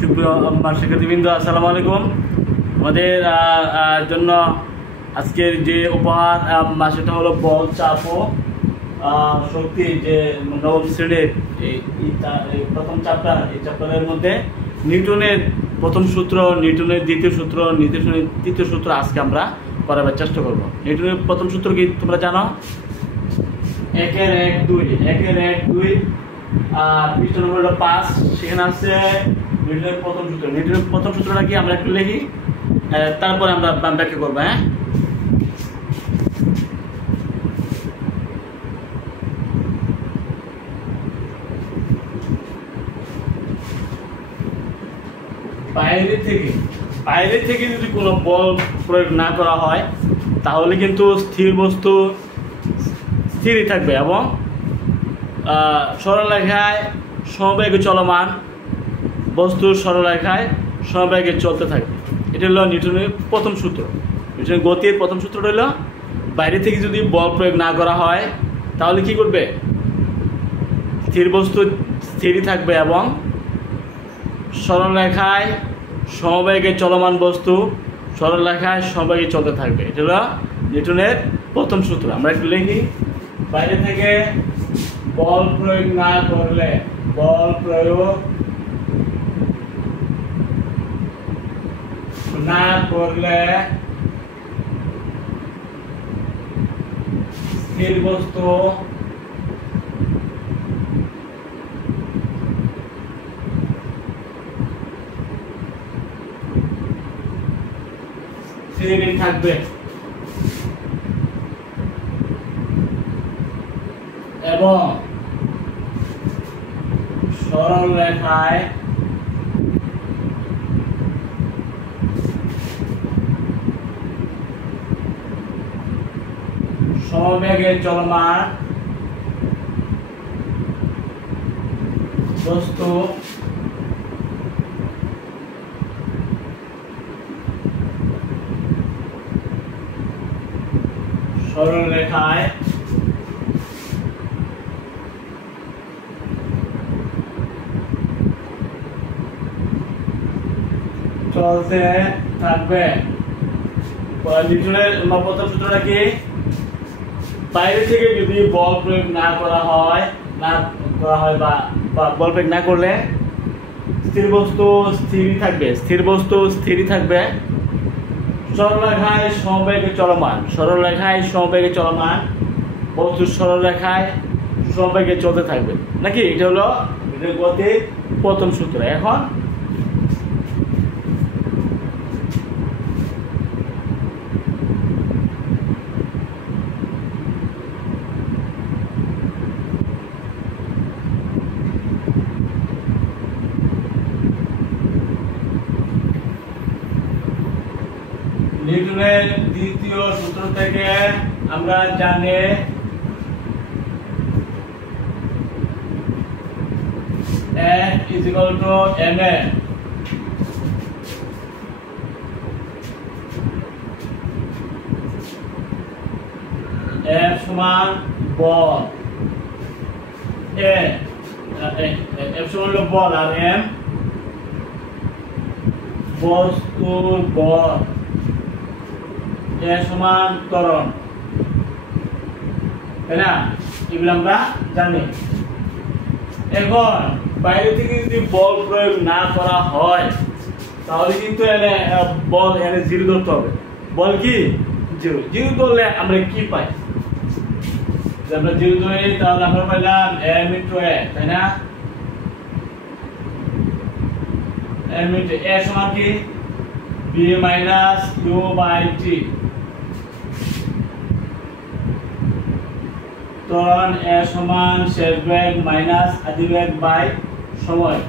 সুপ্রিয় শিক্ষার্থীবৃন্দ, আসসালামু আলাইকুম। আমাদের জন্য আজকের যে উপহার সেটা হলো বল, চাপ ও শক্তি, যে নবম শ্রেণীর এই প্রথম চ্যাপ্টার। এই চ্যাপ্টারের মধ্যে নিউটনের প্রথম সূত্র, নিউটনের দ্বিতীয় সূত্র, নিউটনের তৃতীয় সূত্র আজকে আমরা করাবার চেষ্টা করব। নিউটনের প্রথম সূত্র কি তোমরা জানো? 1-1-2 1-1-2 আর পৃষ্ঠ নম্বর 5। সেখানে আছে নিউটনের প্রথম সূত্র। নিউটনের প্রথম সূত্রটা কি আমরা একটু লিখি, তারপরে আমরা ব্যাখ্যা করবো। বাইরে থেকে যদি কোনো বল প্রয়োগ না করা হয় তাহলে কিন্তু স্থির বস্তু স্থিরই থাকবে এবং সরলরেখায় সমবেগে চলমান বস্তু সরলরেখায় সমবেগে চলতে থাকবে। এটা হলো নিউটনের প্রথম সূত্র। নিউটনের গতির প্রথম সূত্রটা হলো বাইরে থেকে যদি বল প্রয়োগ না করা হয় তাহলে কি করবে? স্থির বস্তু স্থিরই থাকবে এবং সরলরেখায় সমবেগে চলমান বস্তু সরলরেখায় সমবেগে চলতে থাকবে। এটা হলো নিউটনের প্রথম সূত্র। আমরা একটু লিখি, বাইরে থেকে বল প্রয়োগ না করলে, বল প্রয়োগ না করলে স্থির বস্তু স্থিরই থাকবে এবং সরল রেখায় সমবেগে চলমান বস্তু সরল রেখায় চলতে থাকবে। নিউটনের প্রথম সূত্রটা কি? বাইরে থেকে যদি বল প্রয়োগ না করা হয় বা বল প্রয়োগ না করলে স্থির বস্তু স্থিরই থাকবে, স্থির বস্তু স্থিরই থাকবে। সরলরেখায় সমবেগে চলমান, সরলরেখায় সমবেগে চলমান বস্তু সরলরেখায় সমবেগে চলতে থাকবে নাকি? এটা হলো গতির প্রথম সূত্র। এখন নিউটনের দ্বিতীয় সূত্র থেকে আমরা জানি F = ma। F সমান বল, F সমান বল আর m বস্তুর বল, সমান ত্বরণ, তাই না? এগুলো আমরা জানি। এখন বাইরে থেকে যদি বল প্রয়োগ না করা হয় তাহলে কিন্তু বল জিরো ধরতে হবে। বল কি? জিরো। জিরো ধরলে আমরা কি পাই? আমরা জিরো ধরি তাহলে আমরা পাইলাম m × a, তাই না? m × a সমান কি? b - u/t। ত্বরণ সমান শেষ বেগ মাইনাস আদি বেগ বাই সময়,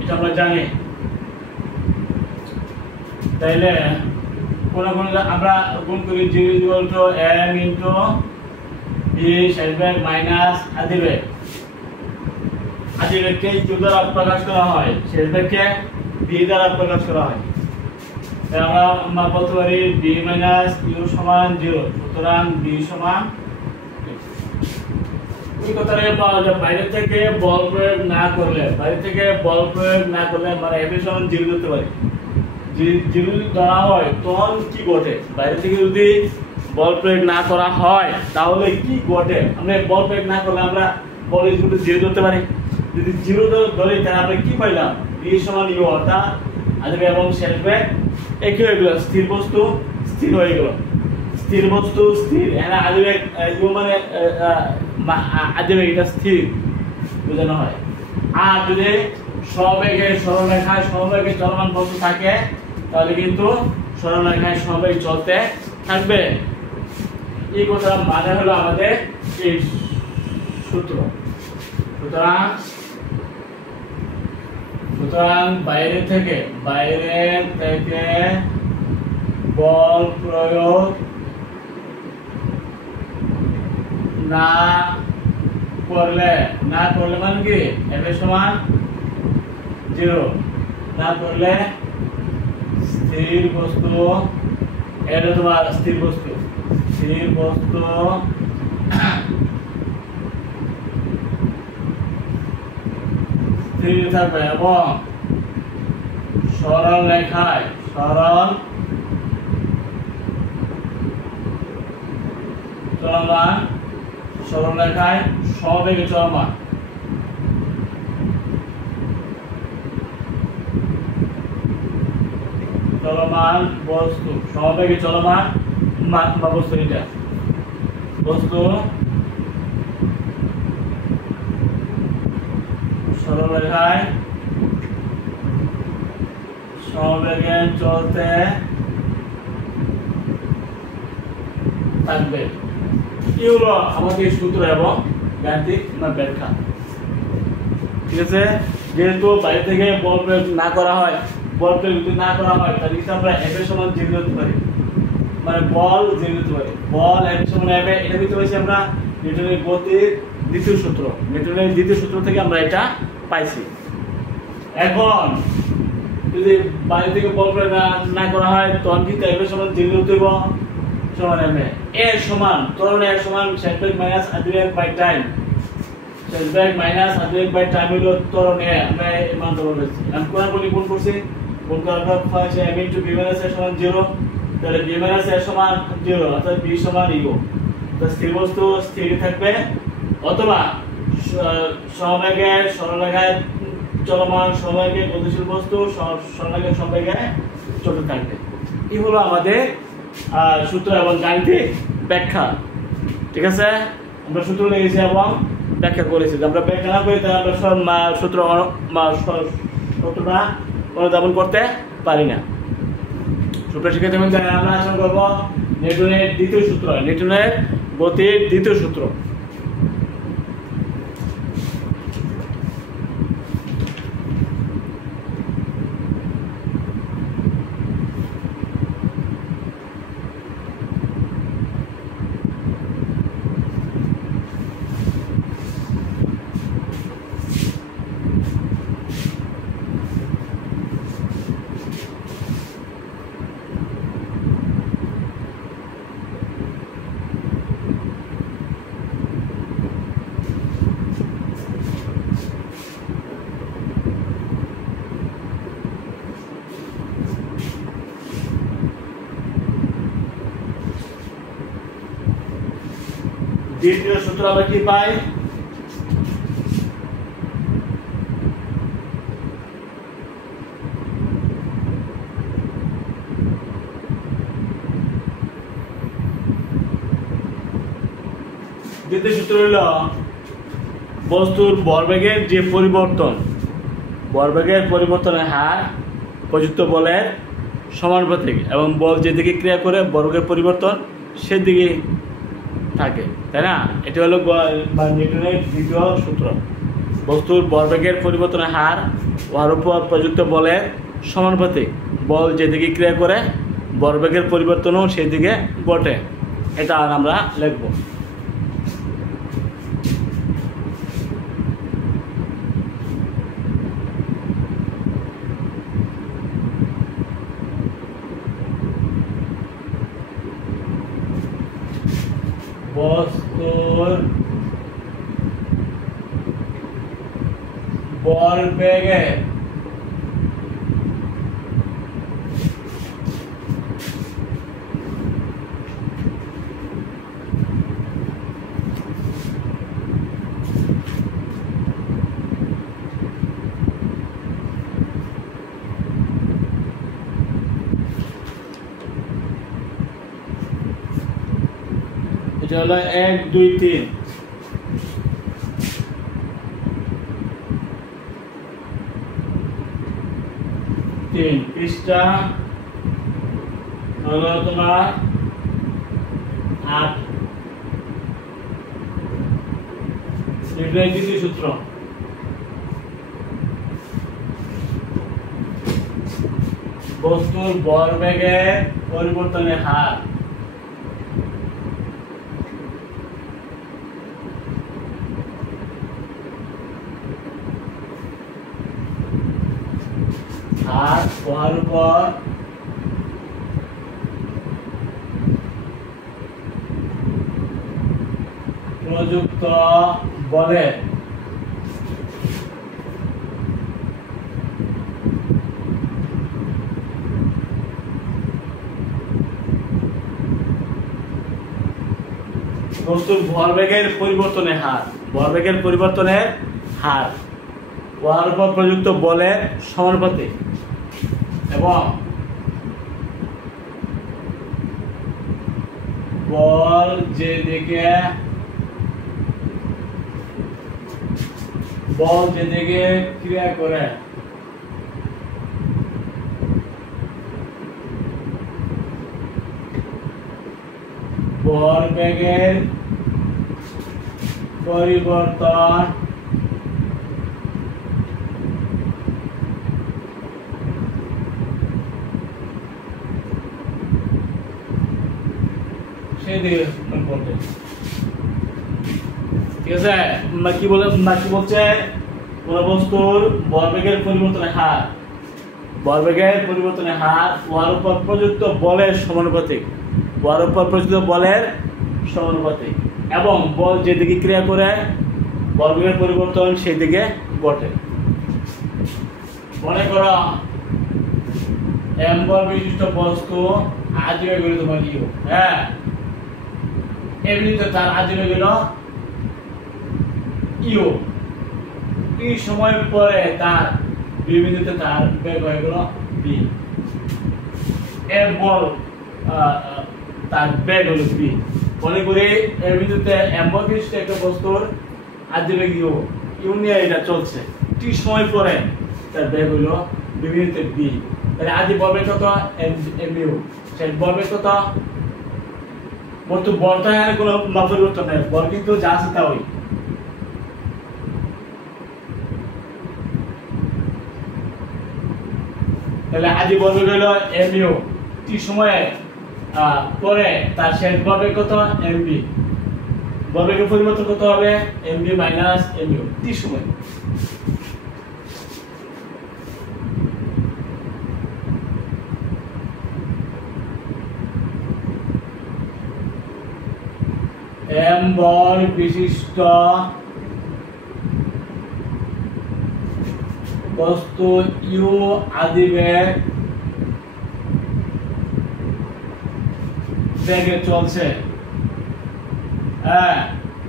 এটা আমরা জানি। তাইলে কোন আমরা গুণ করি, g = m × b শেষ বেগ মাইনাস আদি বেগ। আদি বেগকে u দ্বারা প্রকাশ করা হয়, শেষ বেগকে b দ্বারা প্রকাশ করা হয়। আমরা বলতে পারি b - u = 0। সুতরাং b সমান কি কথাটা পাওয়া যায় বাইরে থেকে বল প্রয়োগ না করলে মানে F এর সমান 0 ধরতে পারি। যদি 0 ধরা হয় তখন কি ঘটে? বাইরে থেকে যদি বল প্রয়োগ না করা হয় তাহলে কি ঘটে? আমরা বল প্রয়োগ না করলে আমরা বল ইকুয়াল টু 0 ধরতে পারি। যদি 0 ধরি তাহলে আমরা কি পাইলাম? B সমান U, অর্থাৎ আজবে এবং শেষ ব্যাগ একই হয়ে গেল। স্থির বস্তু স্থির হয়ে গেল। স্থির বস্তু স্থির, এখানে আজবে U মানে আজবে এটা স্থির বোঝানো হয়। আর যদি সবেগে সরলরেখায় সমবেগে চলমান বস্তু থাকে তাহলে কিন্তু সরলরেখায় সমবেগে চলতে থাকবে। এই কথা মানে হলো আমাদের এই সূত্র। সুতরাং বাইরে থেকে বল প্রয়োগ না করলে মানে কি F এর সমান 0 না করলে স্থির বস্তু, এটা তোমার স্থির বস্তু স্থির থাকবে এবং সরল রেখায় সমবেগে চলমান বস্তু, সমবেগে চলমান বস্তু, এটা বস্তু সরলরেখায় সমবেগে চলতে থাকবে। কি হলো আমাদের সূত্র এবং গাণিতিক ব্যাখ্যা। ঠিক আছে, যেহেতু বাইরে থেকে বল প্রয়োগ না করা হয় তাহলে কিন্তু আমরা F এর সমান 0 ধরতে পারি, মানে বল 0 ধরতে পারি। বল F এর সমান F, এটা দিতে পারছি আমরা নিউটনের গতির দ্বিতীয় সূত্র থেকে আমরা এটা পাইছি। এখন যদি বাইরে থেকে বল প্রয়োগ না করা হয় তখন কিন্তু F এর সমান 0 ধরতে হবে, সমান M এর সমান ত্বরণ এর সমান setback minus advance by time, setback minus advance by time হলো ত্বরণ এ, আমরা এই মান ধরে নিয়েছি। আমি কোন করছি কোন করার পর আছে M into B minus এর সমান 0, তাহলে B minus এর সমান 0 অর্থাৎ B সমান U। তো স্থির বস্তু স্থির থাকবে অথবা সমবেগে সরলরেখায় চলমান সমবেগে গতিশীল বস্তু সরলরেখায় সমবেগে চলতে থাকবে। এই হলো আমাদের সূত্র এবং গাণিতিক ব্যাখ্যা। ঠিক আছে, আমরা সূত্র লিখেছি এবং ব্যাখ্যা করেছি। আমরা ব্যাখ্যা না করি তাহলে আমরা সূত্রটা অনুধাবন করতে পারি না। সুপ্রিয় শিক্ষার্থী আমরা আলোচনা করব নিউটনের দ্বিতীয় সূত্র, নিউটনের গতির দ্বিতীয় সূত্র। দ্বিতীয় সূত্র আমরা কি পাই? দ্বিতীয় সূত্র হলো বস্তুর ভরবেগের যে পরিবর্তনের হার প্রযুক্ত বলের সমানুপাতিক এবং বল যেদিকে ক্রিয়া করে বর্গের পরিবর্তন সেদিকে থাকে, তাই না? এটা হলো নিউটনের দ্বিতীয় সূত্র। বস্তুর ভরবেগের পরিবর্তনের হার ওর উপর প্রযুক্ত বলের সমানুপাতিক, বল যেদিকে ক্রিয়া করে ভরবেগের পরিবর্তনও সেদিকে ঘটে। এটা আমরা লিখব। বস্তুর ভরবেগে এটা হলো 1 2 3 পৃষ্ঠা হলো তোমার 8 নিউটনের দ্বিতীয় সূত্র বস্তুর ভরবেগের পরিবর্তনের হার বহার উপর প্রযুক্ত বলের বস্তুর ভরবেগের পরিবর্তনের হার বহার উপর প্রযুক্ত বলের সমানুপাতিক এবং বল যেদিকে ক্রিয়া করে ভরবেগের পরিবর্তন সেদিকে বলতে ঠিক আছে কি বলছে কোন বস্তুর ভরবেগের পরিবর্তনের হার ওয়ার উপর প্রযুক্ত বলের সমানুপাতিক এবং বল যেদিকে ক্রিয়া করে ভরবেগের পরিবর্তন সেই দিকে ঘটে মনে করো m বল বিশিষ্ট বস্তু আজীবে গেল তোমার ইউ হ্যাঁ এমনিতে তার আজীবে গেল ইউ টি সময় পরে তার বিবিন্দুতে তার বেগ হয়ে গেল বি এম বল তার বেগ হলো বি মনে করি এর বিন্দুতে এম বল বিশিষ্ট একটা বস্তুর আজীবে ইউ ইউ নিয়ে এটা চলছে টি সময় পরে তার বেগ হলো বিবিন্দুতে বি তাহলে আজ বলবে কত এম ইউ সেই বলবে কত বস্তু বলটা কোনো পরিবর্তন নেই বল কিন্তু যা আছে তা ওই তাহলে আদি বলবে হলো এম ইউ টি সময়ে পরে তার শেষ বলবেগ কত এম বি বলবেগের পরিবর্তন কত হবে M B minus M U T সময় এম বল বিশিষ্ট বস্তু ইউ আদিবেগ বেগে চলছে হ্যাঁ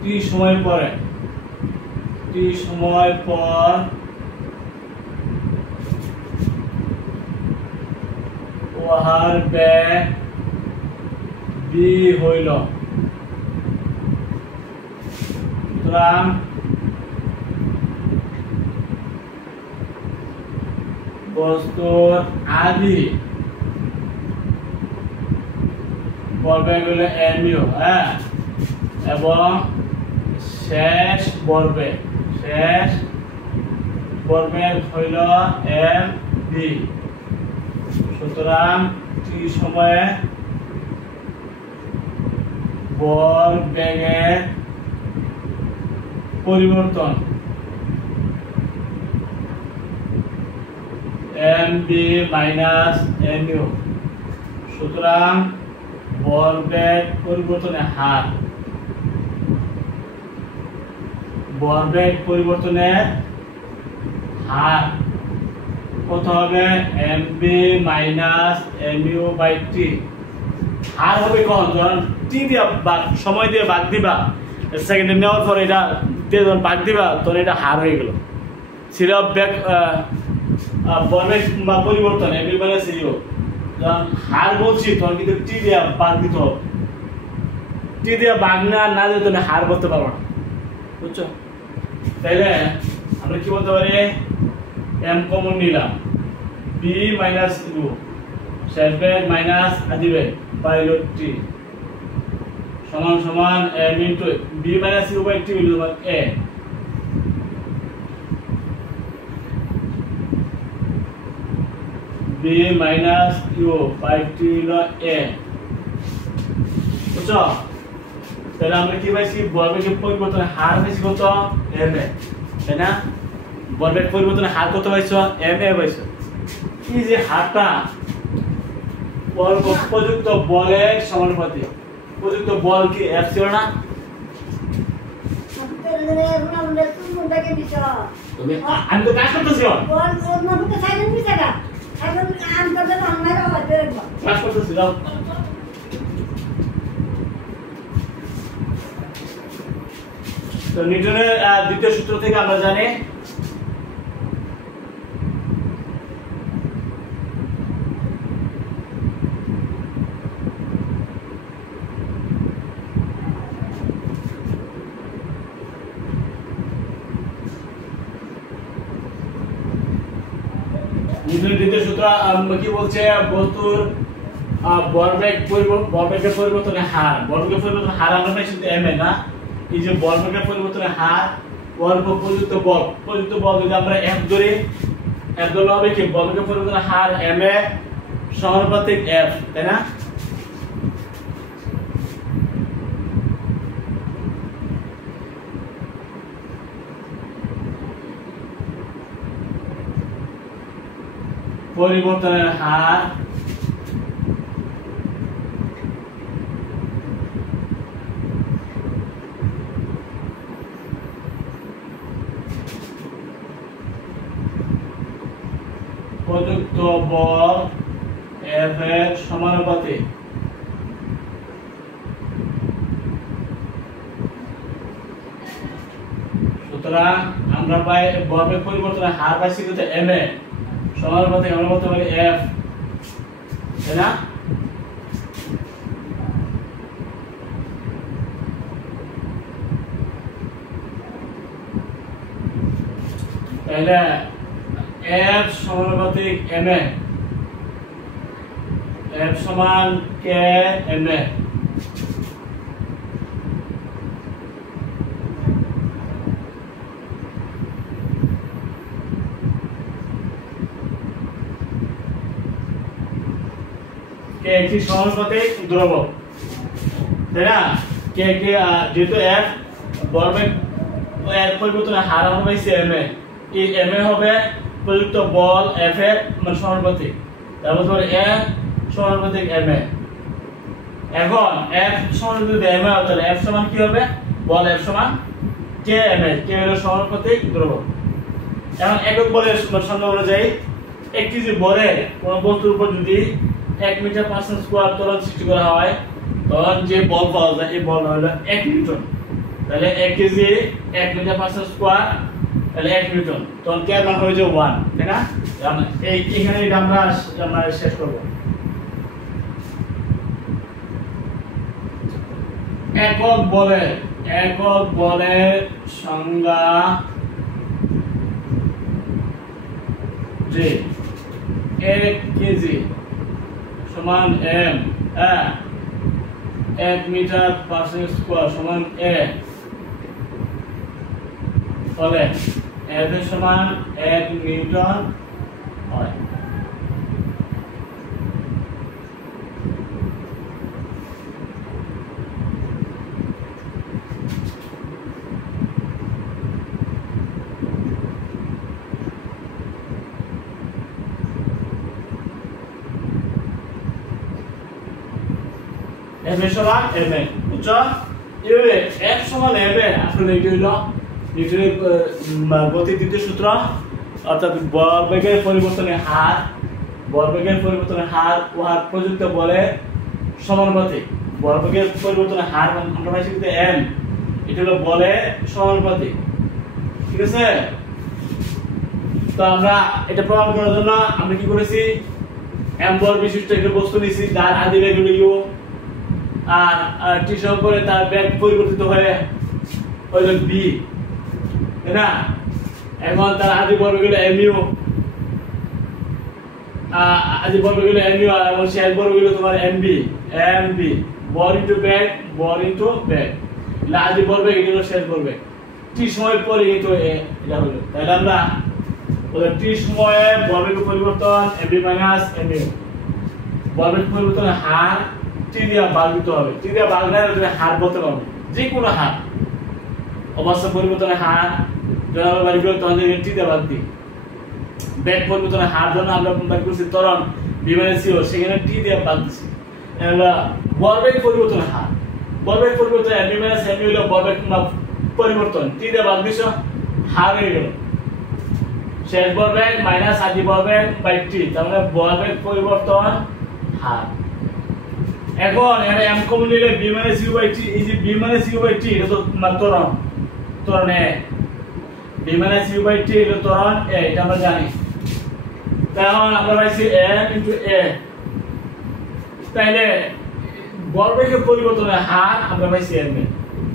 টি সময় পর ওহার বেগ বি হইল সুতরাং বস্তুর আদি ভরবেগ হলো এম ইউ হ্যাঁ এবং শেষ ভরবেগ হইল এম বি সুতরাং টি সময়ে ভরবেগের পরিবর্তন M B minus M U সুতরাং ভরবেগ পরিবর্তনের হার হার কত হবে mb minus mu by t হার হবে কোন যখন t দিয়ে ভাগ সময় দিয়ে ভাগ দিবা সেকেন্ডে নেওয়ার পর এটা দিয়ে যখন ভাগ দিবা তখন এটা হার হয়ে গেল সিরা ব্যাক বর্ণের পরিবর্তন mb মাইনাস mu যখন হার বলছি তখন কিন্তু t দিয়ে ভাগ দিতে হবে t দিয়ে ভাগ না দিলে তুমি হার বলতে পারো না বুঝছো তাইলে আমরা কি বলতে পারি m কমন নিলাম b মাইনাস u শেষ ব্যাগ মাইনাস আদি ব্যাগ বাই রুট t সমান সমান m into b minus u by t হলো a b minus u by t হলো a বুঝছো তাহলে আমরা কি পাইছি ভরবেগের পরিবর্তনের হার পাইছি কত m a তাই না ভরবেগ পরিবর্তনের হার কত পাইছো m a পাইছো কি যে হারটা প্রযুক্ত বলের সমানুপাতিক প্রযুক্ত বল কি f ছিল না তুমি আমি তো কাজ করতেছি বল ওর মধ্যে সাইলেন্ট দিছাটা এখন আম করতে আমরা হবে কাজ করতেছি দাও তো নিউটনের দ্বিতীয় সূত্র থেকে আমরা জানি নিউটনের দ্বিতীয় সূত্র কি বলছে বস্তুর ভরবেগের পরিবর্তনের হার আমরা পাইছি m a না এই যে ভরবেগের পরিবর্তনের হার প্রযুক্ত বল যদি আমরা f ধরি f ধরলে হবে কি ভরবেগের পরিবর্তনের হার m a সমানুপাতিক f তাই না পরিবর্তনের হার প্রযুক্ত বল F এর সমানুপাতিক সুতরাং আমরা পাই ভরবেগ পরিবর্তনের হার পাইছি কত m a সমানুপাতিক আমরা বলতে পারি f তাই না তাহলে f সমানুপাতিক m a f সমান k m a কে একটি সমানুপাতিক দ্রবক তাই না কে যেহেতু f ভরবেগ এর পরিবর্তনের হার আমরা পাইছি m a এই m a হবে প্রযুক্ত বল f এর মানে সমানুপাতিক তারপর ধর f সমানুপাতিক m a এখন f সমানুপাতিক m a তাহলে f সমান কি হবে বল f সমান k m a k হলো সমানুপাতিক দ্রবক এখন একক বলের সংজ্ঞা অনুযায়ী একটি যে বলে কোন বস্তুর উপর যদি 1 মিটার পার সেকেন্ড স্কয়ার ত্বরণ সৃষ্টি করা হয় তখন যে বল পাওয়া যায় এই বল হলো 1 নিউটন তাহলে 1 kg 1 metre per second square তাহলে 1 নিউটন তখন কে মান হয়ে যায় 1 তাই না এই এখানে এটা আমরা শেষ করব একক বলের সংজ্ঞা যে 1 কেজি সমান m 1 metre per second square সমান a ফলে f এর সমান 1 নিউটন হয় f সমান m বুঝছো এবারে f সমান m আসলে এটা হলো নিউটনের গতির দ্বিতীয় সূত্র অর্থাৎ ভরবেগের পরিবর্তনের হার উহার প্রযুক্ত বলের সমানুপাতিক। ভরবেগের পরিবর্তনের হার আমরা পাইছি কিন্তু m, এটা হলো বলের সমানুপাতিক। ঠিক আছে? তো আমরা এটা প্রমাণ করার জন্য আমরা কি করেছি, m বল বিশিষ্ট একটা বস্তু নিয়েছি যার আদি বেগ হলো u, আর t সময় পরে তার বেগ পরিবর্তিত হয়ে হলো v, তাই না? এখন তার আদি ভরবেগ হলো mu, আদি ভরবেগ হলো mu, আর শেষ ভরবেগ হলো তোমার mv। ভর ইনটু বেগ, আদি ভরবেগ এটা হলো শেষ ভরবেগ। t সময় পরে কিন্তু এটা হলো, তাহলে আমরা t সময়ে ভরবেগের পরিবর্তন mv মাইনাস mu, ভরবেগ পরিবর্তনের হার t দিয়ে ভাগ দিতে হবে। t দিয়ে ভাগ না দিলে হার বলতে পারবো, যে কোনো হার, অবস্থা পরিবর্তনের হার যখন আমরা বাড়ি করি তখন t দিয়ে ভাগ দিই। বেগ পরিবর্তনের হার জন্য আমরা বাড়ি করছি ত্বরণ v মাইনাস u, সেখানে t দিয়ে ভাগ দিছি। আমরা ভরবেগ পরিবর্তনের হার, ভরবেগ পরিবর্তন mv মাইনাস mu হলো ভরবেগ পরিবর্তন, t দিয়ে ভাগ দিছো, হার হয়ে গেল শেষ ভরবেগ মাইনাস আদি ভরবেগ বাই t, তার মানে ভরবেগ পরিবর্তন হার। এখন এখানে m কমন নিলে v minus u by t, এই যে v minus u by t এটা তো ত্বরণ a, v minus u by t এটা ত্বরণ a, এটা আমরা জানি। তাহলে আমরা পাইছি m ইনটু a, তাইলে ভরবেগের পরিবর্তনের হার আমরা পাইছি m।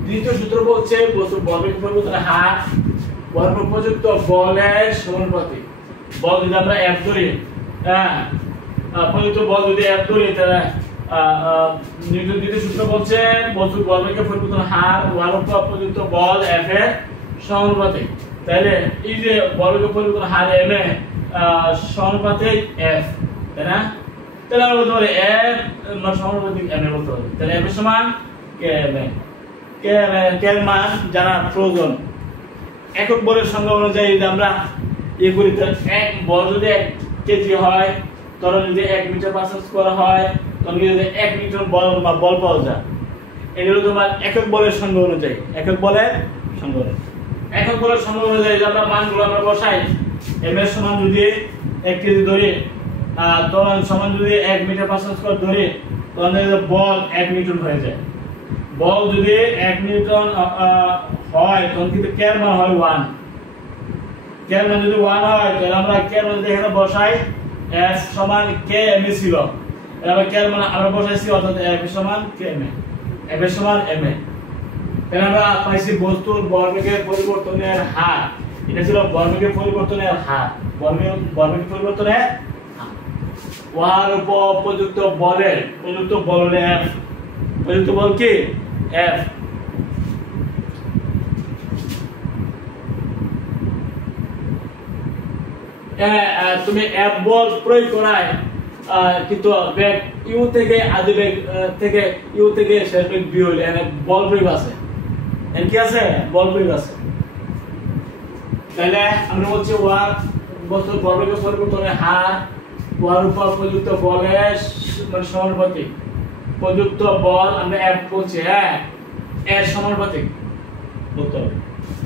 দ্বিতীয় সূত্র বলছে বস্তুর ভরবেগের পরিবর্তনের হার ভরবেগ প্রযুক্ত বলের সমানুপাতিক। বল যদি আমরা f ধরি, প্রযুক্ত বল যদি f ধরি, তাহলে নিউটন দ্বিতীয় সূত্র বলছে বস্তুর ভরবেগের পরিবর্তনের হার উহার উপর প্রযুক্ত বল f এর সমানুপাতিক। তাহলে এই যে ভরবেগের পরিবর্তনের হার m এর সমানুপাতিক f, তাই না? তাহলে আমরা বলতে পারি f সমানুপাতিক m এর বলতে পারি। তাহলে f এর সমান km, এর মান জানা প্রয়োজন। একক বলের সংজ্ঞা অনুযায়ী যদি আমরা এই করি, এক বল যদি 1 কেজি হয়, ত্বরণ যদি 1 মিটার পার স্কয়ার হয়, তখন যদি 1 নিউটন বল পাওয়া যায়। এটা হলো তোমার একক বলের সংজ্ঞা অনুযায়ী। একক বলের সংজ্ঞা অনুযায়ী যদি আমরা মানগুলো আমরা বসাই, m এর সমান যদি 1 কেজি ধরি, ত্বরণ সমান যদি 1 মিটার পার স্কয়ার ধরি, তখন বল 1 নিউটন হয়ে যায়। বল যদি 1 নিউটন হয় তখন কিন্তু কে এর মান হয় 1। কে এর মান যদি 1 হয় তাহলে আমরা কে এর মান যদি এখানে বসাই, f সমান km ছিল, তাহলে কে এর মান আমরা বসাইছি, অর্থাৎ f সমান km, f সমান m। তাহলে আমরা পাইছি বস্তুর ভরবেগের পরিবর্তনের হার, এটা ছিল ভরবেগের পরিবর্তনের হার, ভরবেগের পরিবর্তনের হার। উহার উপর প্রযুক্ত বল হলো f, প্রযুক্ত বল কি f। তুমি f বল প্রয়োগ করায় কিন্তু বেগ u থেকে আদি বেগ থেকে u থেকে শেষ বেগ v হইলে এখানে বল প্রয়োগ আছে, এর কি আছে, বল প্রয়োগ আছে। তাহলে আমরা বলছি উহার বস্তুর ভরবেগের পরিবর্তনের হার উহার উপর প্রযুক্ত বলের মানে সমানুপাতিক। প্রযুক্ত বল আমরা f বলছি, এর সমানুপাতিক বলতে হবে।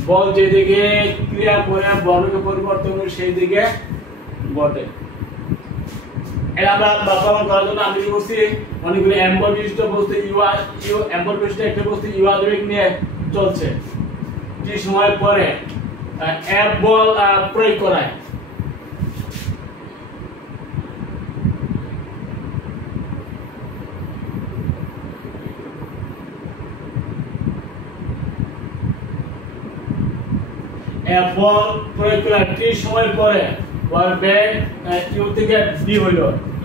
বল যেদিকে ক্রিয়া করে ভরবেগের পরিবর্তন সেই দিকে ঘটে। এটা আমরা প্রমাণ করার জন্য আমি কি করছি, অনেকগুলো m বল বিশিষ্ট বস্তু m বল বিশিষ্ট একটা বস্তু u আবেগ নিয়ে চলছে, যে সময় পরে f বল প্রয়োগ করায়, f বল প্রয়োগ করার t সময় পরে ওর বেগ u থেকে v হইল,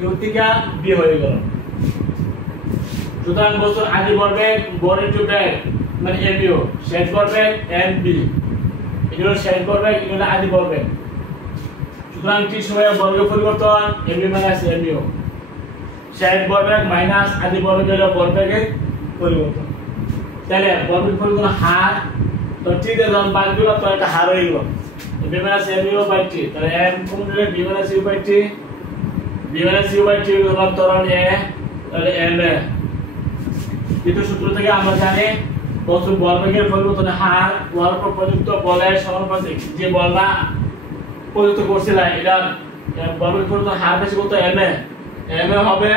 u থেকে v হয়ে গেল। সুতরাং বস্তুর আদি ভরবেগ বল ইনটু বেগ মানে mu, শেষ ভরবেগ mv, এটা হলো শেষ ভরবেগ, এটা হলো আদি ভরবেগ। সুতরাং t সময়ে ভরবেগ পরিবর্তন mv মাইনাস mu, শেষ ভরবেগ মাইনাস আদি ভরবেগ হলো ভরবেগের পরিবর্তন। তাহলে ভরবেগ পরিবর্তন হার, তো t তে যখন বাদ দিল তো এটা হার হয়ে গেল v minus mu by t। তাহলে m কমন নিলে v minus u by t, v minus u by t হলো ত্বরণ a, তাহলে m এ। দ্বিতীয় সূত্র থেকে আমরা জানি বস্তুর ভরবেগের পরিবর্তনের হার উহার উপর প্রযুক্ত বলের সমানুপাতিক। যে বলটা পর্যন্ত করছিলাম, এটা বলপ্রেগ পর্যন্ত হার বেশি করতে এম এ হবে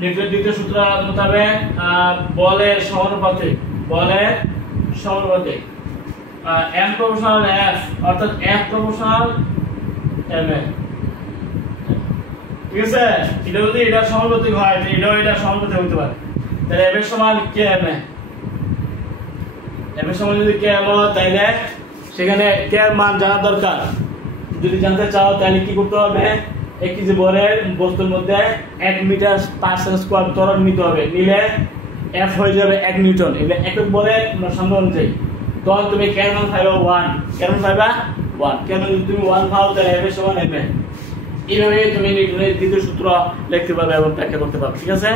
নিউটনের দ্বিতীয় সূত্র মোতাবেক বলের সমানুপাতিক এম প্রপোর্শনাল এফ, অর্থাৎ এফ প্রপোর্শনাল এম এ। ঠিক আছে, এটা যদি এটা সমানুপাতিক হয়, এটা সমানুপাতিক হতে পারে, তাহলে এফ এর সমান কে এম এ। এফ এর সমান যদি কে এম হয়, তাহলে সেখানে কে এর মান জানা দরকার। যদি জানতে চাও তাহলে কি করতে হবে, 1 কেজি ভরের বস্তুর মধ্যে 1 মিটার পার সেকেন্ড স্কয়ার ত্বরণ নিতে হবে, নিলে এফ হয়ে যাবে 1 নিউটন। এগুলো একক ভরে সংখ্যা অনুযায়ী। তখন তুমি কে এর মান পাইবা 1, কে এর মান পাইবা 1। কেন যদি তুমি 1 পাও তাহলে এফ এর সমান এম এ। এইভাবে তুমি নিউটনের দ্বিতীয় সূত্র লিখতে পারবে এবং ব্যাখ্যা করতে পারবে। ঠিক আছে,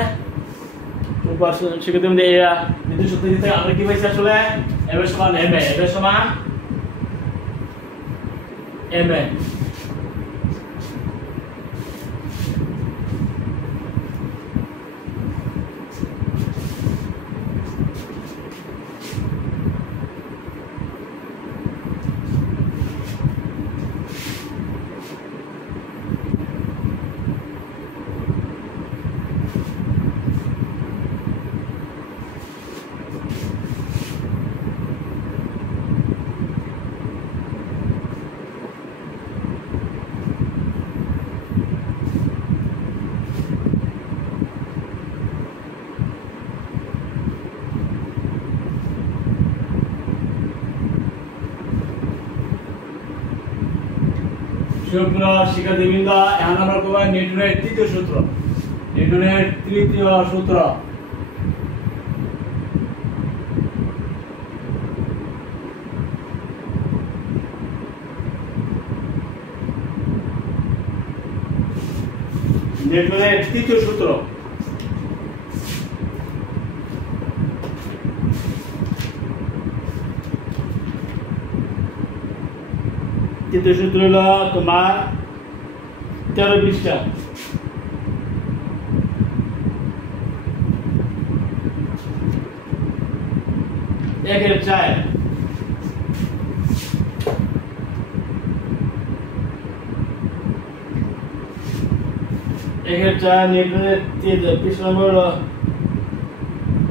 সেক্ষেত্রে দ্বিতীয় সূত্র থেকে আমরা কি পাইছি আসলে এফ এর সমান এম এ, এফ এর সমান এম এ। সুপ্রিয় শিক্ষার্থীবৃন্দ, এখন আমরা করব নিউটনের তৃতীয় সূত্র। নিউটনের তৃতীয় সূত্র। নিউটনের তৃতীয় সূত্র। তৃতীয় সূত্র হলো তোমার 13 পৃষ্ঠা। একের 4 নিউটনের পৃষ্ঠা নম্বর হলো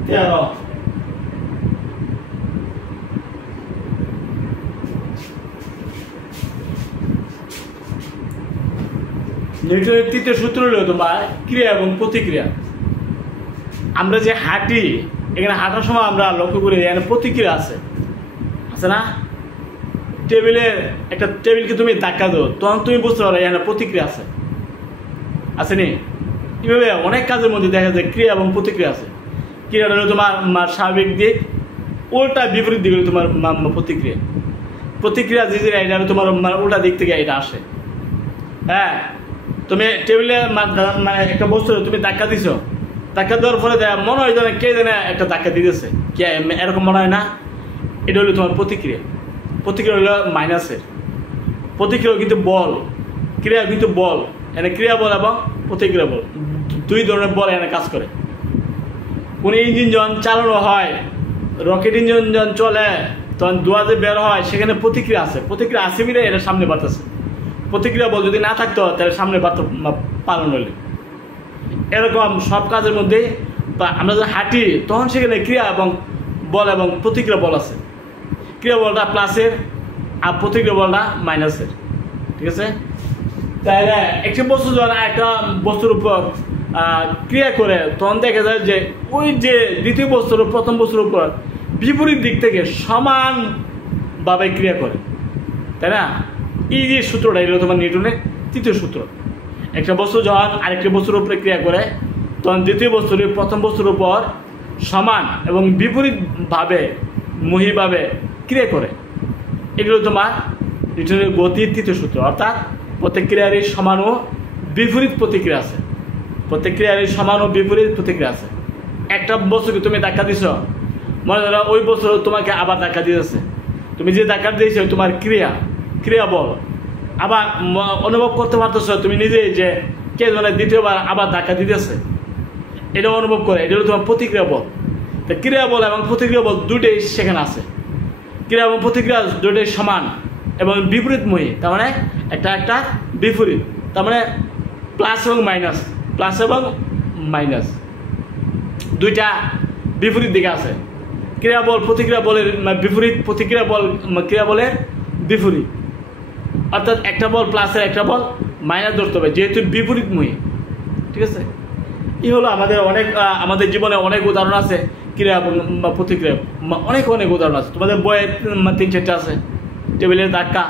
13। নিউটনের তৃতীয় সূত্র হলো তোমার ক্রিয়া এবং প্রতিক্রিয়া। আমরা যে হাঁটি, এখানে হাঁটার সময় আমরা লক্ষ্য করি এখানে প্রতিক্রিয়া আছে না? টেবিলকে তুমি ধাক্কা দাও, তখন তুমি বুঝতে পারো এখানে প্রতিক্রিয়া আছে নি? এভাবে অনেক কাজের মধ্যে দেখা যায় ক্রিয়া এবং প্রতিক্রিয়া আছে। ক্রিয়াটা হলো তোমার স্বাভাবিক দিক, উল্টা বিপরীত দিক হলো তোমার প্রতিক্রিয়া যে এটা হলো তোমার উল্টা দিক থেকে এটা আসে। হ্যাঁ, তুমি টেবিলে মানে একটা বস্তু তুমি ধাক্কা দিছো, ধাক্কা দেওয়ার ফলে মনে হয় যেন কে যেন একটা ধাক্কা দিতেছে, কে এরকম মনে হয় না? এটা হলো তোমার প্রতিক্রিয়া হলো মাইনাসের। প্রতিক্রিয়া কিন্তু বল, ক্রিয়া কিন্তু বল। এখানে ক্রিয়া বল এবং প্রতিক্রিয়া বল, দুই ধরনের বল এখানে কাজ করে। কোন ইঞ্জিন যখন চালানো হয়, রকেট ইঞ্জিন যখন চলে, তখন ধোঁয়া যে বের হয়, সেখানে প্রতিক্রিয়া আছে মিলে এটা সামনে বাড়তেছে। প্রতিক্রিয়া বল যদি না থাকতো তাহলে সামনে পালন হলে। এরকম সব কাজের মধ্যে আমরা যখন হাঁটি তখন সেখানে ক্রিয়া এবং বল এবং প্রতিক্রিয়া বল আছে। ক্রিয়া বলটা প্লাসের আর প্রতিক্রিয়া বলটা মাইনাসের। ঠিক আছে, তাহলে একটি বস্তু যখন একটা বস্তুর উপর ক্রিয়া করে, তখন দেখা যায় যে ওই যে দ্বিতীয় বস্তুর প্রথম বস্তুর উপর বিপরীত দিক থেকে সমানভাবে ক্রিয়া করে, তাই না? এই যে সূত্রটা এগুলো তোমার নিউটনের তৃতীয় সূত্র। একটা বস্তু যখন আরেকটি বস্তুর উপরে ক্রিয়া করে, তখন দ্বিতীয় বস্তুর প্রথম বস্তুর উপর সমান এবং বিপরীতভাবে মহীভাবে ক্রিয়া করে। এগুলো তোমার নিউটনের গতির তৃতীয় সূত্র। অর্থাৎ প্রত্যেক ক্রিয়ারই সমান ও বিপরীত প্রতিক্রিয়া আছে। প্রত্যেক ক্রিয়ারই সমান ও বিপরীত প্রতিক্রিয়া আছে। একটা বস্তুকে তুমি ধাক্কা দিছ, মনে করো ওই বস্তু তোমাকে আবার ধাক্কা দিয়েছে। তুমি যে ধাক্কা দিয়েছো তোমার ক্রিয়া বল। আবার অনুভব করতে পারতেছ তুমি নিজেই যে কে মানে দ্বিতীয়বার আবার ধাক্কা দিতেছে, এটা অনুভব করে। এটা হলো তোমার প্রতিক্রিয়া বল। তো ক্রিয়া বল এবং প্রতিক্রিয়া বল দুটোই সেখানে আছে। ক্রিয়া এবং প্রতিক্রিয়া দুটোই সমান এবং বিপরীতময়ী, তার মানে একটা বিপরীত, তার মানে প্লাস এবং মাইনাস দুইটা বিপরীত দিকে আছে। ক্রিয়া বল প্রতিক্রিয়া বলের বিপরীত, প্রতিক্রিয়া বল ক্রিয়া বলের বিপরীত, অর্থাৎ একটা বল প্লাসের একটা বল মাইনাস ধরতে হবে যেহেতু বিপরীতময়ী। ঠিক আছে, এই হলো আমাদের জীবনে অনেক উদাহরণ আছে ক্রিয়া এবং প্রতিক্রিয়া, অনেক উদাহরণ আছে। তোমাদের বইয়ে 3-4টা আছে, টেবিলের ধাক্কা,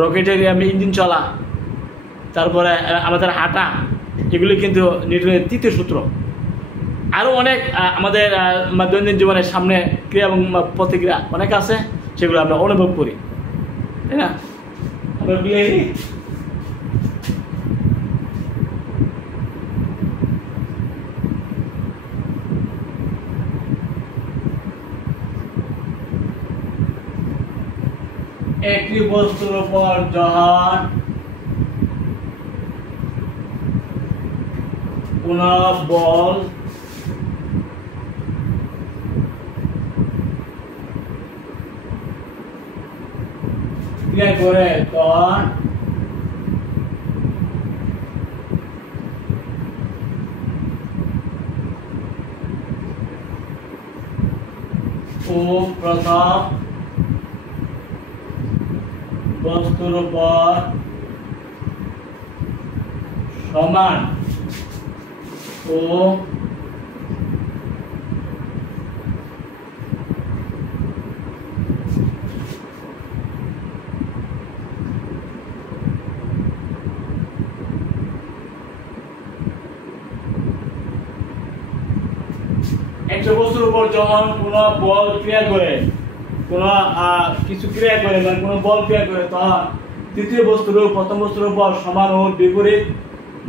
রকেটের ইঞ্জিন চলা, তারপরে আমাদের হাঁটা, এগুলি কিন্তু নিউটনের তৃতীয় সূত্র। আরও অনেক আমাদের দৈনন্দিন জীবনের সামনে ক্রিয়া এবং প্রতিক্রিয়া অনেক আছে, সেগুলো আমরা অনুভব করি, তাই না? একটি বস্তুর উপর যখন কোন বল ক্রিয়া করে তখন প্রথম বস্তুর উপর সমান ও একটা বস্তুর উপর যখন কোন বল ক্রিয়া করে, কোন কিছু ক্রিয়া করে মানে কোন বল ক্রিয়া করে, তখন তৃতীয় বস্তুর প্রথম বস্তুর উপর সমান ও বিপরীত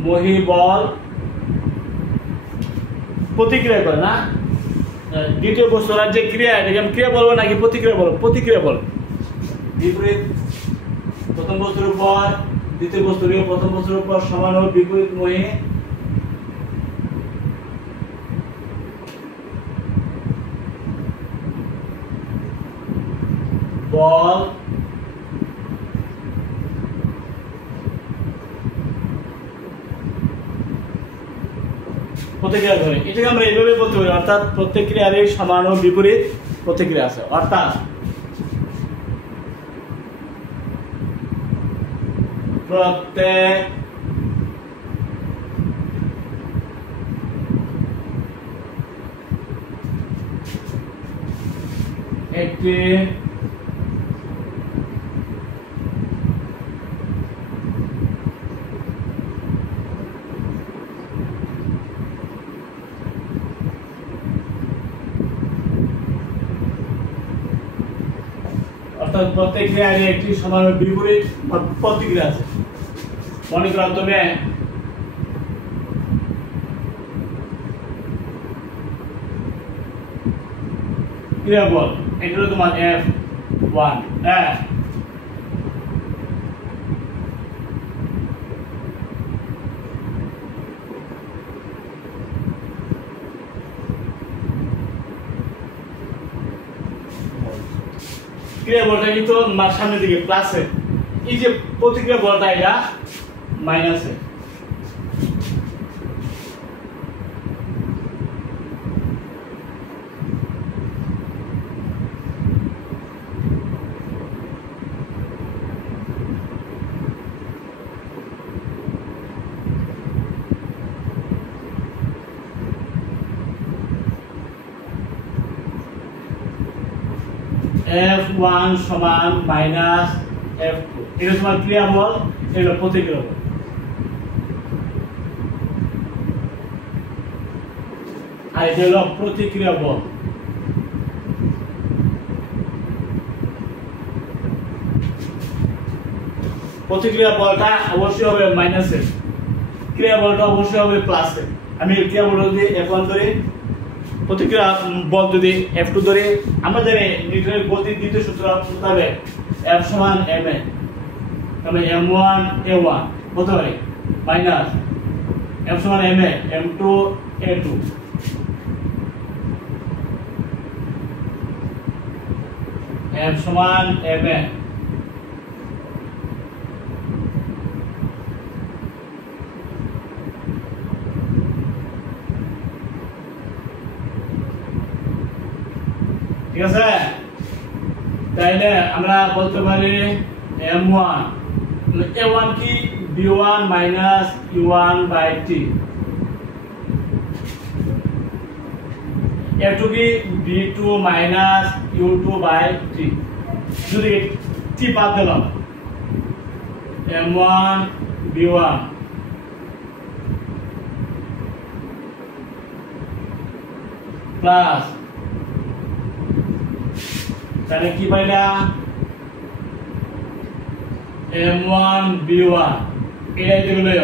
মহি বল প্রতিক্রিয়া করে না। দ্বিতীয় বস্তুর যে ক্রিয়া, এটাকে আমি ক্রিয়া বলবো নাকি প্রতিক্রিয়া বলবো? প্রতিক্রিয়া বল। বিপরীত প্রথম বস্তুর উপর দ্বিতীয় বস্তুর প্রথম বস্তুর উপর সমান ও বিপরীত মহি বল প্রতিক্রিয়া করে। এটাকে আমরা এইভাবে বলতে পারি, অর্থাৎ প্রত্যেক ক্রিয়ারই সমান ও বিপরীত প্রতিক্রিয়া আছে, অর্থাৎ প্রত্যেক একটি প্রত্যেক ক্রিয়ার একটি সমান বিপরীত প্রতিক্রিয়া আছে। মনে করো তুমি ক্রিয়া বল, এটা হলো তোমার F1, ক্রিয়া বলটা কিন্তু সামনের দিকে প্লাসে, এই যে প্রতিক্রিয়া বলটা এটা মাইনাসে। F1 সমান মাইনাস F2, এটা তোমার ক্রিয়া বল, এটা প্রতিক্রিয়া বল। আর এটা হলো প্রতিক্রিয়া বল। প্রতিক্রিয়া বলটা অবশ্যই হবে মাইনাসে, ক্রিয়া বলটা অবশ্যই হবে প্লাসে। আমি ক্রিয়া বল যদি F1 ধরি, প্রতিক্রিয়া বল যদি F2 ধরি, আমরা জানি নিউটনের গতির দ্বিতীয় সূত্র হবে F সমান ma, তাহলে m1 a1 কত হয় মাইনাস F সমান ma m2 a2, F সমান ma ঠিক আছে? তাইলে আমরা বলতে পারি m1 a1 কি b1 minus u1 by t, a2 কি b2 minus u2 by t। যদি t বাদ দিলাম m1 b1 প্লাস তাহলে কি পাইলা m1 b1 এটা দিলে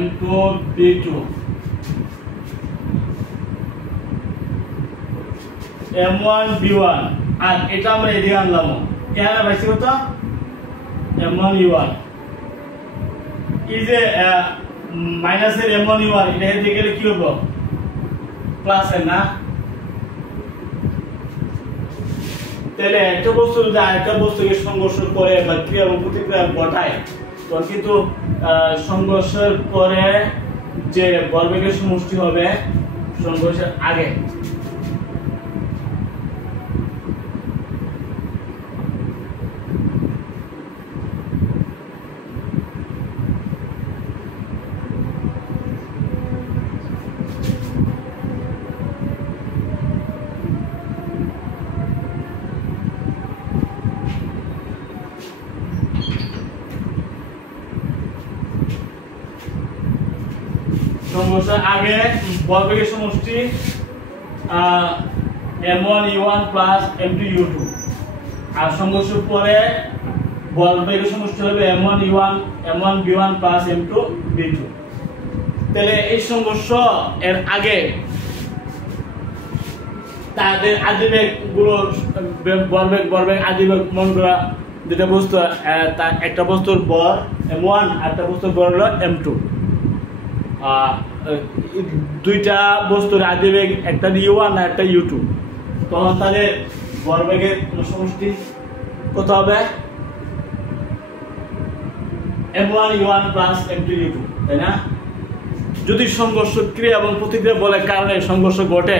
m2 b2 m1 b1 আর এটা আমরা এদিকে আনলাম এখানে পাইছি কত m1 u1 এই যে মাইনাসের m1 u1 এটা এদিকে গেলে কি হবে প্লাস এর না। তাহলে একটা বস্তু যদি আরেকটা বস্তুকে সংঘর্ষ করে বা ক্রিয়া এবং প্রতিক্রিয়া ঘটায় তখন কিন্তু সংঘর্ষের পরে যে বলবেগের সমষ্টি হবে সংঘর্ষের আগে। সংঘর্ষের আগে বলবেগের সমষ্টি m1 u1 plus m2 u2 আর সংঘর্ষের পরে বলবেগের সমষ্টি হবে m1 u1 m1 b1 plus m2 b2। তাহলে এই সংঘর্ষ এর আগে তাদের আদিবেগ গুলো বলবেগ আদিবেগ মন করা দুটা বস্তু, একটা বস্তুর ভর m1 আর একটা বস্তুর ভর হলো m2। দুইটা বস্তুর আদিবেগ একটা u1 আর একটা u2, তখন তাদের ভরবেগের সমষ্টি কত হবে m1 u1 plus m2 u2, তাই না? যদি সংঘর্ষ ক্রিয়া এবং প্রতিক্রিয়া বলের কারণে সংঘর্ষ ঘটে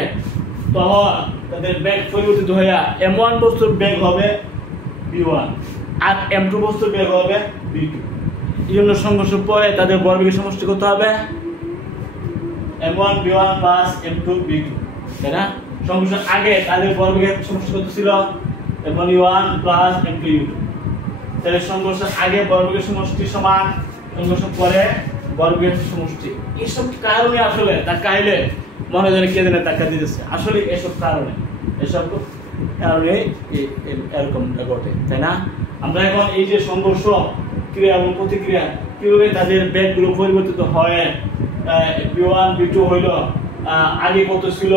তখন তাদের বেগ পরিবর্তিত হয়ে m1 বস্তুর বেগ হবে v1 আর m2 বস্তুর বেগ হবে v2। এই জন্য সংঘর্ষের পরে তাদের ভরবেগের সমষ্টি কত হবে m1 v1 plus m2 v2, তাই না? সংঘর্ষের আগে তাদের ভরবেগের সমষ্টি কত ছিল m1 u1 plus m2 u2। তাহলে সংঘর্ষের আগে ভরবেগের সমষ্টি সমান সংঘর্ষের পরে ভরবেগের সমষ্টি। এইসব কারণে আসলে তা কাইলে মনে হয় কে জানে টাকা দিতেছে, আসলে এসব কারণে এরকমটা ঘটে, তাই না? আমরা এখন এই যে সংঘর্ষ ক্রিয়া এবং প্রতিক্রিয়া কিভাবে তাদের বেগগুলো পরিবর্তিত হয়, v1 v2 হইল আগে কত ছিল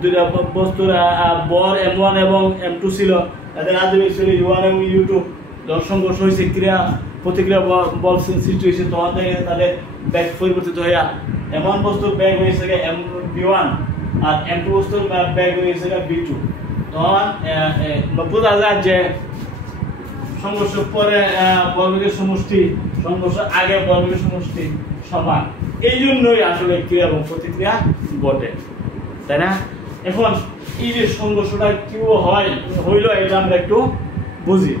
দুইটা বস্তুর বল m1 এবং m2 ছিল, তাদের আদিবেগ ছিল u1 এবং u2। যখন সংঘর্ষ হয়েছে ক্রিয়া প্রতিক্রিয়া বল সৃষ্টি হয়েছে তখন থেকে তাদের বেগ পরিবর্তিত হইয়া এমন বস্তুর বেগ হয়েছে v1 আর m2 বস্তুর বেগ হয়েছে v2। তখন বোঝা যায় যে সংঘর্ষ পরে বলবেগের সমষ্টি সংঘর্ষ আগে বলবেগের সমষ্টি সমান। এই জন্যই আসলে ক্রিয়া এবং প্রতিক্রিয়া ঘটে, তাই না? এখন এই যে সংঘর্ষটা কি হইল এটা আমরা একটু বুঝি।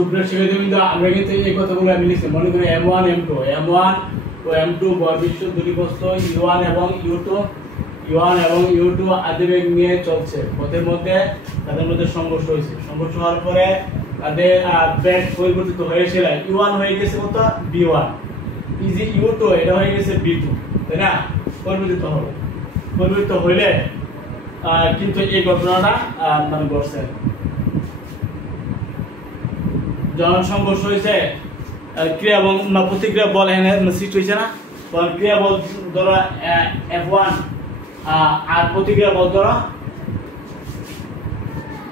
সুপ্রিয় শিক্ষার্থীবৃন্দ, আমরা কিন্তু এই কথাগুলো আমি লিখছি। মনে করি M1 M2 ও M2 বর্গবিশিষ্ট দুটি বস্তু U1 এবং U2 আদিবেগ নিয়ে চলছে। পথের মধ্যে তাদের মধ্যে সংঘর্ষ হয়েছে। সংঘর্ষ হওয়ার পরে তাদের বেগ পরিবর্তিত হয়েছিল। U1 হয়ে গেছে কত B1, ইজি U2 এটা হয়ে গেছে B2, তাই না? পরিবর্তিত হইলে কিন্তু এই ঘটনাটা মানে ঘটছে। যখন সংঘর্ষ হয়েছে, ক্রিয়া এবং প্রতিক্রিয়া বল এখানে সৃষ্টি হয়েছে না? ক্রিয়া বল ধরো F1 আর প্রতিক্রিয়া বল ধরো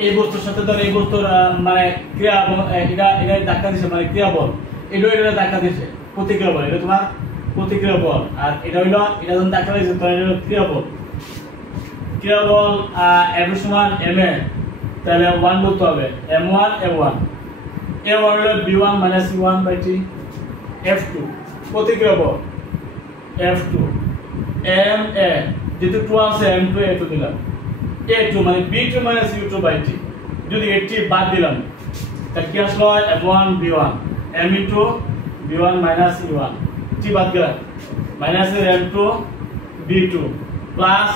এই বস্তুর সাথে ধরো এই বস্তুর মানে ক্রিয়া এবং এটা ধাক্কা দিছে, মানে ক্রিয়া বল এটা ধাক্কা দিছে, প্রতিক্রিয়া বল এটা তোমার প্রতিক্রিয়া বল। আর এটা হইলো এটা যখন ধাক্কা দিছে তখন এটা হলো ক্রিয়া বল। ক্রিয়া বল F সমান ma, তাহলে 1 বলতে হবে M1 A1 হলো B1 - U1/T। F2 প্রতিক্রিয়া বল F2 ma, যেহেতু 2 আছে M2 A2 দিলাম। A2 মানে B2 - U2/T, যদি এটি বাদ দিলাম তাহলে কি আসলো F1 B1 M into B1 - U1, T বাদ গেল minus M2 B2 plus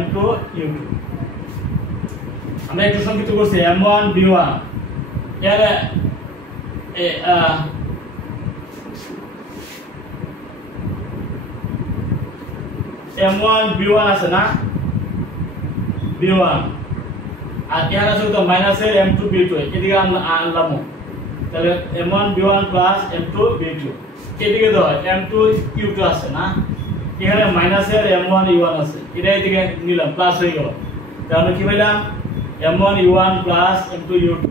M2 U2। আমরা একটু সংক্ষিপ্ত করছি M1 B1 এর M1 B1 আছে না, B1 আর এর আছে তো মাইনাসের M2 B2, এদিকে আনলাম, তাহলে M1 B1 plus M2 B2, এদিকে তো M2 U2 আছে না, এখানে মাইনাসের M1 U1 আছে, এটা এদিকে নিলাম প্লাস হয়ে গেল। তাহলে আমরা কি পেলাম M1 U1 plus M2 U2।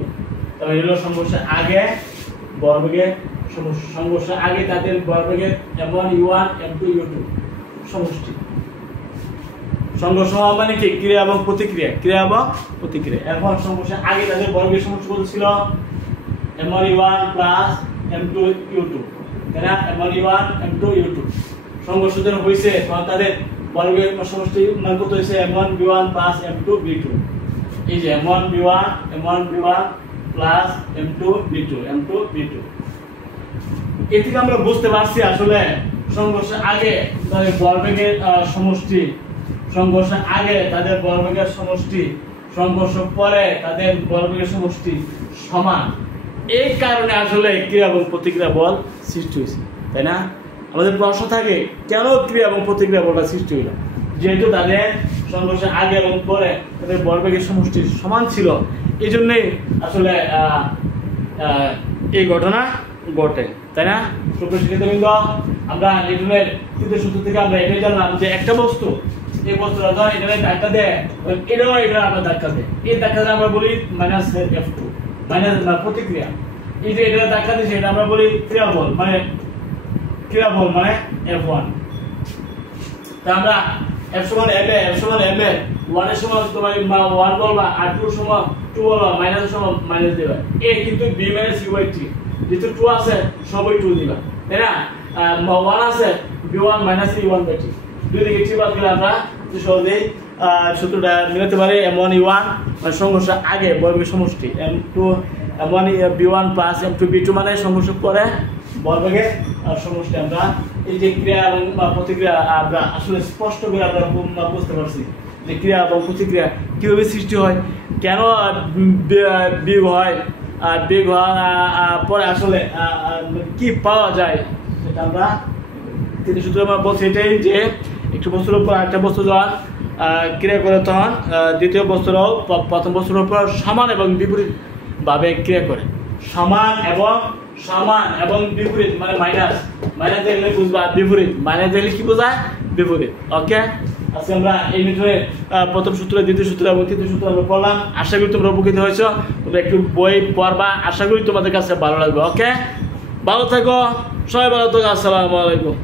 তাহলে হলো সংঘর্ষ আগে বর্গের সংঘর্ষ আগে তাদের বর্গের M1 U1 M2 U2 সমষ্টি। সংঘর্ষ মানে কি ক্রিয়া এবং প্রতিক্রিয়া, ক্রিয়া এবং প্রতিক্রিয়া। এখন সংঘর্ষ আগে তাদের বর্গের সমষ্টি কত ছিল M1 U1 plus M2 U2, তাই না? M1 U1 M2 U2 সংঘর্ষ যখন হইছে তখন তাদের বর্গের সমষ্টি মান কত হইছে M1 B1 plus M2 B2। এই যে M1 B1 plus M2 B2। এ থেকে আমরা বুঝতে পারছি আসলে সংঘর্ষ আগে তাদের বর্গের সমষ্টি, সংঘর্ষ আগে তাদের বর্গের সমষ্টি, সংঘর্ষ পরে তাদের বর্গের সমষ্টি সমান। এই কারণে আসলে ক্রিয়া এবং প্রতিক্রিয়া বল সৃষ্টি হয়েছে, তাই না? আমাদের প্রশ্ন থাকে কেন ক্রিয়া এবং প্রতিক্রিয়া বলটা সৃষ্টি হইল? যেহেতু তাদের সংঘর্ষ আগে এবং পরে তাদের বর্গের সমষ্টি সমান ছিল, এই জন্যই আসলে এই ঘটনা ঘটে, তাই না? সুপ্রশিক্ষিতবৃন্দ, আমরা নিউটনের তৃতীয় সূত্র থেকে আমরা এটাই জানলাম যে একটা বস্তু, এই বস্তুটা ধর এটা ধাক্কা দেয়, এটাও এটা আবার ধাক্কা দেয়, এই ধাক্কাটা আমরা বলি মাইনাস F2 মাইনাস প্রতিক্রিয়া। এই যে এটা ধাক্কা দিচ্ছে এটা আমরা বলি ক্রিয়া বল মানে F1। তা আমরা F সমান ma 1 এর সমান তোমার 1 বলবা আর 2 সমান 2 বলবা, মাইনাস সমান মাইনাস দিবা। এ কিন্তু B - U/T, যেহেতু 2 আছে সবই 2 দিবা, তাই না? 1 আছে B1 - U1/T, দুই দিকে ঠিক বাদ গেলে আমরা সহজেই সূত্রটা মিলাতে পারি। M1 U1 মানে সংঘর্ষ আগে বর্গের সমষ্টি, M1 B1 plus M2 B2 মানে সংঘর্ষ পরে বর্গের সমষ্টি। আমরা এই যে ক্রিয়া এবং প্রতিক্রিয়া আমরা আসলে স্পষ্ট করে আমরা বুঝতে পারছি যে ক্রিয়া এবং প্রতিক্রিয়া কিভাবে সৃষ্টি হয়, কেন বেগ হয়, আর বেগ হওয়ার পরে আসলে কি পাওয়া যায়, সেটা আমরা তৃতীয় সূত্রে আমরা বলছি এটাই যে একটু বস্তুর উপর আরেকটা বস্তু যখন ক্রিয়া করে তখন দ্বিতীয় বস্তুরাও প্রথম বস্তুর উপর সমান এবং বিপরীত ভাবে ক্রিয়া করে। সমান এবং বিপরীত মানে মাইনাস দিলে বুঝবা বিপরীত, মাইনাস দিলে কি বোঝায় বিপরীত। ওকে, আজকে আমরা এই নিউটনের প্রথম সূত্র, দ্বিতীয় সূত্র এবং তৃতীয় সূত্র আমরা পড়লাম। আশা করি তোমরা উপকৃত হয়েছো। তোমরা একটু বই পড়বা, আশা করি তোমাদের কাছে ভালো লাগবে। ওকে, ভালো থাকো, সবাই ভালো থাকো। আসসালামু আলাইকুম।